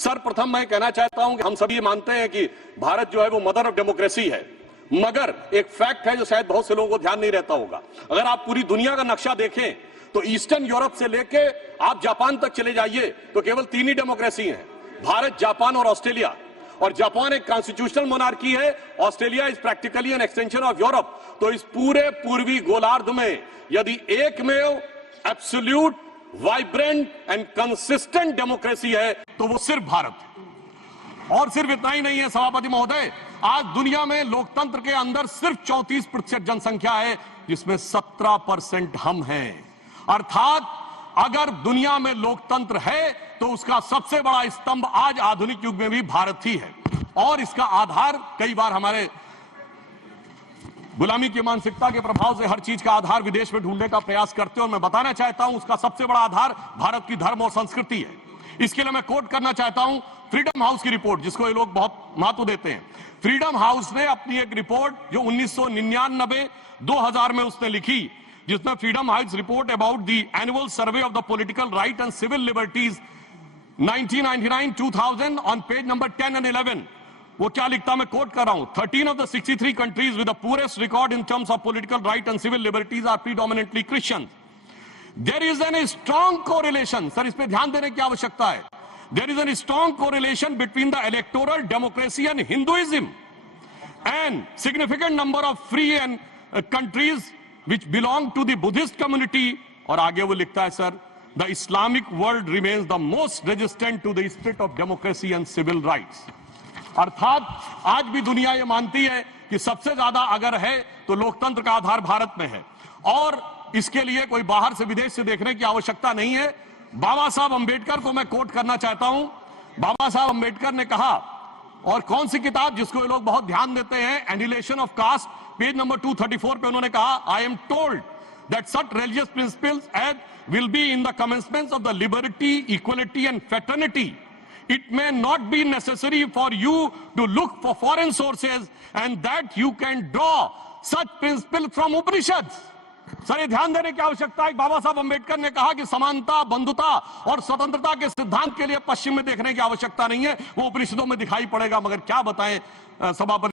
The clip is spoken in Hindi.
सर्वप्रथम मैं कहना चाहता हूं कि हम सभी मानते हैं कि भारत जो है वो मदर ऑफ डेमोक्रेसी है, मगर एक फैक्ट है जो शायद बहुत से लोगों को ध्यान नहीं रहता होगा। अगर आप पूरी दुनिया का नक्शा देखें तो ईस्टर्न यूरोप से लेके आप जापान तक चले जाइए तो केवल 3 ही डेमोक्रेसी हैं, भारत, जापान और ऑस्ट्रेलिया। और जापान एक कॉन्स्टिट्यूशनल मोनार्की है, Australia is practically an extension of Europe. तो इस पूरे पूर्वी गोलार्ध में यदि एकमेव absolute vibrant and consistent democracy है तो वो सिर्फ भारत है। और सिर्फ इतना ही नहीं है सभापति महोदय, आज दुनिया में लोकतंत्र के अंदर सिर्फ 34% जनसंख्या है, जिसमें 17% हम हैं। अर्थात अगर दुनिया में लोकतंत्र है तो उसका सबसे बड़ा स्तंभ आज आधुनिक युग में भी भारत ही है। और इसका आधार कई बार हमारे गुलामी की मानसिकता के प्रभाव से हर चीज का आधार विदेश में ढूंढने का प्रयास करते हैं, और मैं बताना चाहता हूं उसका सबसे बड़ा आधार भारत की धर्म और संस्कृति है। इसके लिए मैं कोट करना चाहता हूं फ्रीडम हाउस की रिपोर्ट, जिसको ये लोग बहुत महत्व देते हैं। फ्रीडम हाउस ने अपनी एक रिपोर्ट जो 1999-2000 में उसने लिखी, जिसमें Freedom House report about the annual survey of the political right and civil liberties 1999-2000 on page number 10 and 11, वो क्या लिखता, मैं कोट कर रहा हूं, 13 of the 63 countries with the poorest record in terms of political right and civil liberties are predominantly Christians. There is a strong correlation, sir इस पे ध्यान देने की आवश्यकता है, there is a strong correlation between the electoral democracy and Hinduism, and significant number of free and countries which belong to the Buddhist community. और आगे वो लिखता है, sir, the Islamic world remains the most resistant to the spirit of democracy and civil rights. अर्थात आज भी दुनिया ये मानती है कि सबसे ज्यादा अगर है तो लोकतंत्र का आधार भारत में है, और इसके लिए कोई बाहर से विदेश से देखने की आवश्यकता नहीं है। बाबा साहब अंबेडकर को मैं कोट करना चाहता हूं। बाबा साहब अंबेडकर ने कहा, और कौन सी किताब जिसको ये लोग बहुत ध्यान देते हैं, annihilation of caste, page number 234 पे उन्होंने कहा, I am told that such religious principles as will be in the commencements of the liberty, equality and fraternity. It may not be necessary for you to look for foreign sources, and that you can draw such principles from Upanishads. Sir, ये ध्यान देने की आवश्यकता है। बाबा साहब अंबेडकर ने कहा कि समानता, बंधुता और स्वतंत्रता के सिद्धांत के लिए पश्चिम में देखने की आवश्यकता नहीं है, वो उपनिषदों में दिखाई पड़ेगा। मगर क्या बताएं सभापति